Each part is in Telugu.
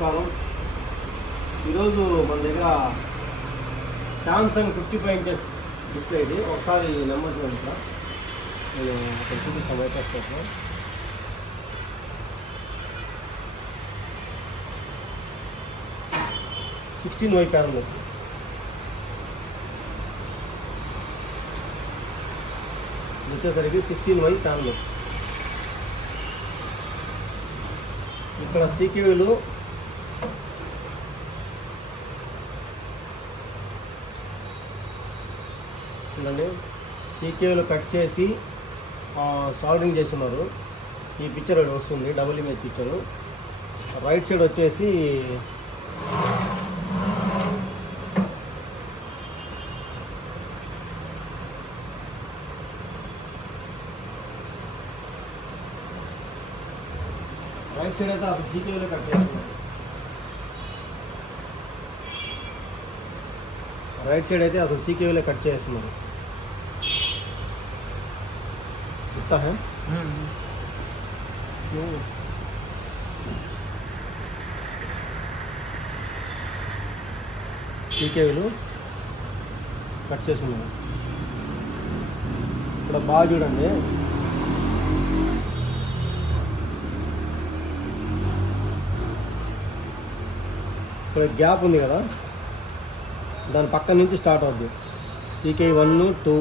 నమస్కారం. ఈరోజు మన దగ్గర శాంసంగ్ 55 ఇంచెస్ డిస్ప్లే ఇది. ఒకసారి నెంబర్ చూడండి. నేను ఇక్కడ చూపిస్తాను మైక్రోస్కోప్లో. సిక్స్టీన్ వై ప్యానల్ వచ్చేసరికి 16 వై ప్యానల్. ఇక్కడ సీక్యూలు చూడండి, సీక్యూలు కట్ చేసి సాల్డరింగ్ చేస్తున్నారు. ఈ పిక్చర్ వస్తుంది, double image picture. Right side వచ్చేసి రైట్ సైడ్ అయితే అసలు సీక్యూలో కట్ చేస్తున్నారు. రైట్ సైడ్ అయితే అసలు సీక్యూలో కట్ చేస్తున్నారు. ఇత్తా హై సీక్యూలు కట్ చేస్తున్నారు. ఇక్కడ బాగా చూడండి, ఇక్కడ గ్యాప్ ఉంది కదా, దాని పక్క నుంచి స్టార్ట్ అవుద్ది. సీకే 1, 2,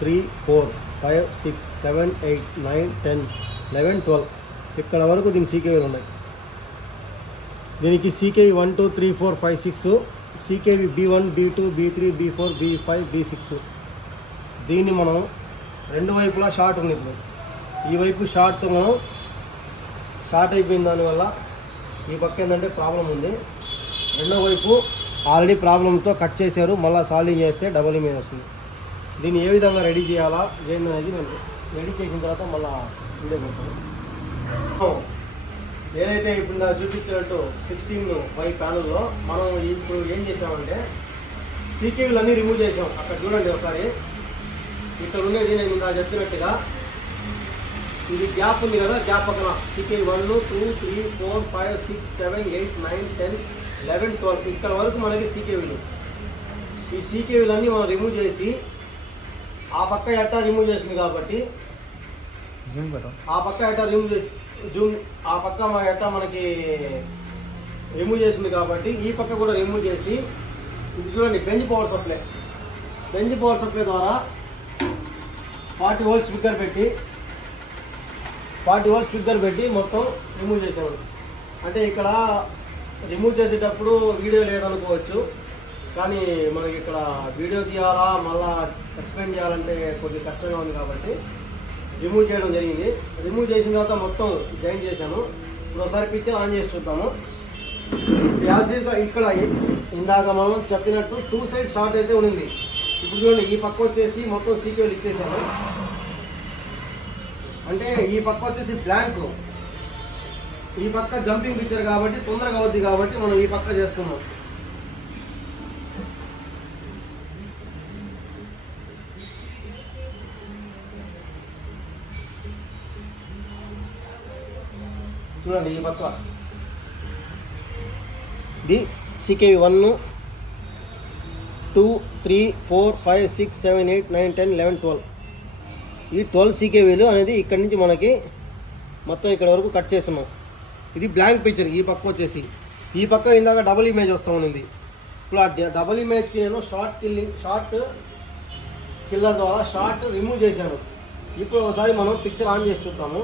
3, 4, 5, 6, 7, 8, 9, 10, 11, 12 ఇక్కడ వరకు దీని సీకేలు ఉన్నాయి. దీనికి CK 1, 2, 3, 4, 5, 6 సీకేవి B1, B2, B3, B4, B5, B6. దీన్ని మనం రెండు వైపులా షార్ట్ ఉంది. ఇప్పుడు ఈ వైపు షార్ట్ అయిపోయిన దానివల్ల ఈ పక్క ఏంటంటే ప్రాబ్లం ఉంది. రెండో వైపు ఆల్రెడీ ప్రాబ్లంతో కట్ చేశారు. మళ్ళీ సాల్వింగ్ చేస్తే డబుల్ ఇమేజ్ వస్తుంది. దీన్ని ఏ విధంగా రెడీ చేయాలా ఏంటి అనేది నేను రెడీ చేసిన తర్వాత మళ్ళీ వీడియో పెడతాను. ఏదైతే ఇప్పుడు నాకు చూపించినట్టు 16 వై ప్యానల్లో మనం ఇప్పుడు ఏం చేసామంటే సీకేలు అన్నీ రిమూవ్ చేసాం. అక్కడ చూడండి ఒకసారి, ఇక్కడ ఉండేది నేను నాకు చెప్పినట్టుగా ఇది గ్యాప్ ఉంది కదా, గ్యాప్ పక్కన సీకే 1, 2, 3, 4, 5, 6, 7, 8, 9, 10, 11, 12 ఇక్కడ వరకు మనకి సీకేవీలు. ఈ సీకేవీలన్నీ మనం రిమూవ్ చేసి ఆ పక్క ఎట్టా రిమూవ్ చేసింది కాబట్టి ఆ పక్క ఎట్టా రిమూవ్ చేసి ఆ పక్క ఎట్టా మనకి రిమూవ్ చేసింది కాబట్టి ఈ పక్క కూడా రిమూవ్ చేసి ఇది చూడండి, బెంచ్ పవర్ సప్లై ద్వారా 40 వోల్ట్స్ స్పీకర్ పెట్టి మొత్తం రిమూవ్ చేసేవాడు. అంటే ఇక్కడ రిమూవ్ చేసేటప్పుడు వీడియో లేదనుకోవచ్చు, కానీ మనకి ఇక్కడ వీడియో తీయాలా మళ్ళీ ఎక్స్ప్లెయిన్ చేయాలంటే కొద్దిగా కష్టంగా ఉంది కాబట్టి రిమూవ్ చేయడం జరిగింది. రిమూవ్ చేసిన తర్వాత మొత్తం జాయిన్ చేశాను. ఇప్పుడు ఒకసారి పిక్చర్ ఆన్ చేసి చూద్దాము. యాజిగా ఇక్కడ ఇందాక మనం చెప్పినట్టు 2 సైడ్ షార్ట్ అయితే ఉంది. ఇప్పుడు చూడండి, ఈ పక్క వచ్చేసి మొత్తం సీక్వెల్ ఇచ్చేసాను. అంటే ఈ పక్క వచ్చేసి బ్లాంక్, ఈ పక్క జంపింగ్ పిక్చర్ కాబట్టి తొందరగా అవుద్ది కాబట్టి మనం ఈ పక్క చేస్తున్నాం. చూడండి, ఈ పక్క ఇది సీకేవి 1, 2, 3, 4, 5, 6, 7, 8, 9, 10, 11, 12 ఈ 12 సీకేవీలు అనేది ఇక్కడి నుంచి మనకి మొత్తం ఇక్కడ వరకు కట్ చేస్తున్నాం. ఇది బ్లాంక్ పిక్చర్. ఈ పక్క వచ్చేసి ఈ పక్క ఇందాక డబుల్ ఇమేజ్ వస్తూ ఉంది. ఇప్పుడు ఆ డబుల్ ఇమేజ్కి నేను షార్ట్ కిల్లర్ ద్వారా షార్ట్ రిమూవ్ చేశాను. ఇప్పుడు ఒకసారి మనం పిక్చర్ ఆన్ చేసి చూద్దాము.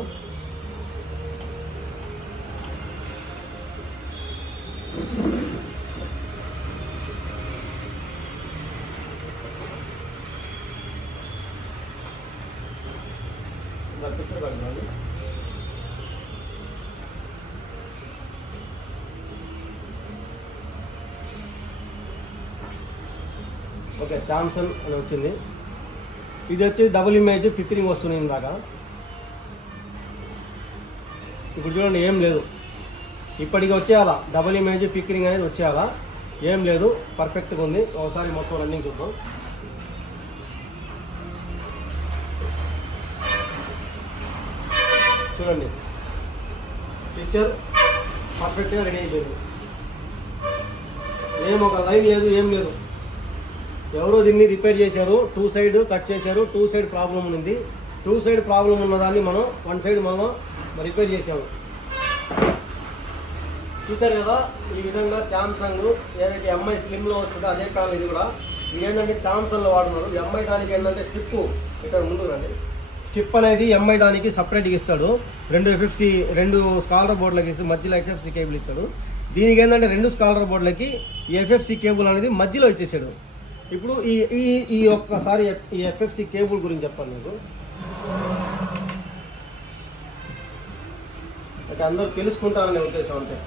పిక్చర్ పెడతాను. ఓకే, థామ్సన్ అని వచ్చింది. ఇది వచ్చి డబుల్ ఇమేజ్ ఫిక్కరింగ్ వస్తుంది ఇందాక. ఇప్పుడు చూడండి, ఏం లేదు. ఇప్పటికి వచ్చేయాలా డబుల్ ఇమేజ్ ఫిక్కరింగ్ అనేది వచ్చేయాలా, ఏం లేదు, పర్ఫెక్ట్గా ఉంది. ఒకసారి మొత్తం రన్నింగ్ చూద్దాం. చూడండి, పిక్చర్ పర్ఫెక్ట్గా రెడీ అయిపోయింది. ఏం ఒక లైన్ లేదు, ఏం లేదు. ఎవరో దీన్ని రిపేర్ చేశారు, 2 సైడ్ కట్ చేశారు, 2 సైడ్ ప్రాబ్లం ఉంది. 2 సైడ్ ప్రాబ్లం ఉన్నదాన్ని మనం 1 సైడ్ మనం రిపేర్ చేసాము. చూసారు కదా, ఈ విధంగా శాంసంగ్ ఏదైతే ఎంఐ స్లిమ్లో వస్తుందో అదే ప్యానల్ ఇది కూడా. ఇది ఏంటంటే థామ్సన్లో వాడుతున్నారు. ఎంఐ దానికి ఏంటంటే స్ట్రిప్ ఇక్కడ ముందు రండి, స్ట్రిప్ అనేది ఎంఐ దానికి సపరేట్గా ఇస్తాడు. 2 ఎఫ్ఎఫ్సి 2 స్కాలర్ బోర్డులకి ఇస్తే మధ్యలో ఎఫ్ఎఫ్సి కేబుల్ ఇస్తాడు. దీనికి ఏంటంటే 2 స్కాలర్ బోర్డులకి ఈ ఎఫ్ఎఫ్సి కేబుల్ అనేది మధ్యలో ఇచ్చేసాడు. ఇప్పుడు ఈ ఈ ఈ ఒక్కసారి ఈ ఎఫ్ఎఫ్సి కేబుల్ గురించి చెప్పాను మీకు. అంటే అందరూ తెలుసుకుంటారనే ఉద్దేశం అంతే.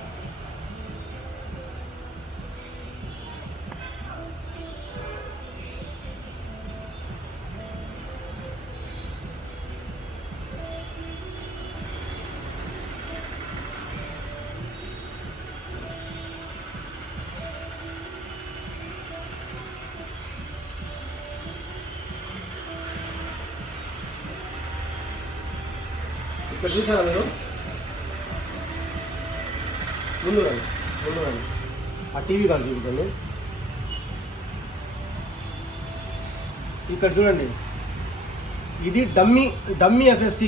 ఇక్కడ చూసారా మీరు, ముందు రండి ఆ టీవీ కార్డు చూడండి. ఇక్కడ చూడండి, ఇది డమ్మీ ఎఫ్ఎఫ్సి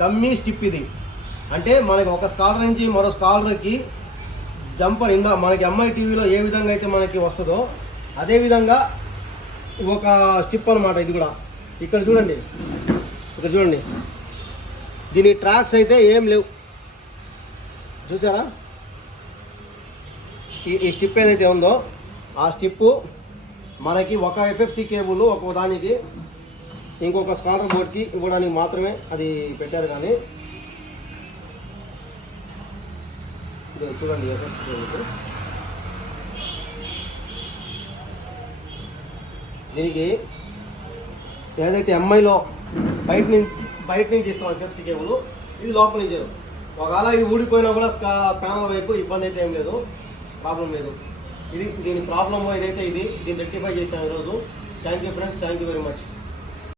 డమ్మీ స్టిప్. ఇది అంటే మనకి ఒక స్కాలర్ నుంచి మరో స్కాలర్కి జంపర్ మనకి ఎంఐ టీవీలో ఏ విధంగా అయితే మనకి వస్తుందో అదేవిధంగా ఒక స్టిప్ అనమాట ఇది కూడా. ఇక్కడ చూడండి దీని ట్రాక్స్ అయితే ఏం లేవు, చూసారా. ఈ స్టిప్ ఏదైతే ఉందో ఆ స్టిప్పు మనకి ఒక ఎఫ్ఎఫ్సి కేబుల్ ఒక దానికి ఇంకొక స్కాలర్ బోర్డ్కి ఇవ్వడానికి మాత్రమే అది పెట్టారు. కానీ చూడండి ఎఫ్ఎఫ్సి కేబుల్ దీనికి ఏదైతే ఎంఐలో బయట నుంచి ఇస్తాం ఎఫ్ఎఫ్సి కేబుల్, ఇది లోపల నుంచి. ఒకవేళ ఇది ఊడిపోయినా కూడా ప్యానల్ వైపు ఇబ్బంది అయితే ఏం లేదు, ప్రాబ్లం లేదు. దీని ప్రాబ్లం ఏదైతే దీన్ని రెక్టిఫై చేసాం ఈరోజు. Thank you friends, thank you very much.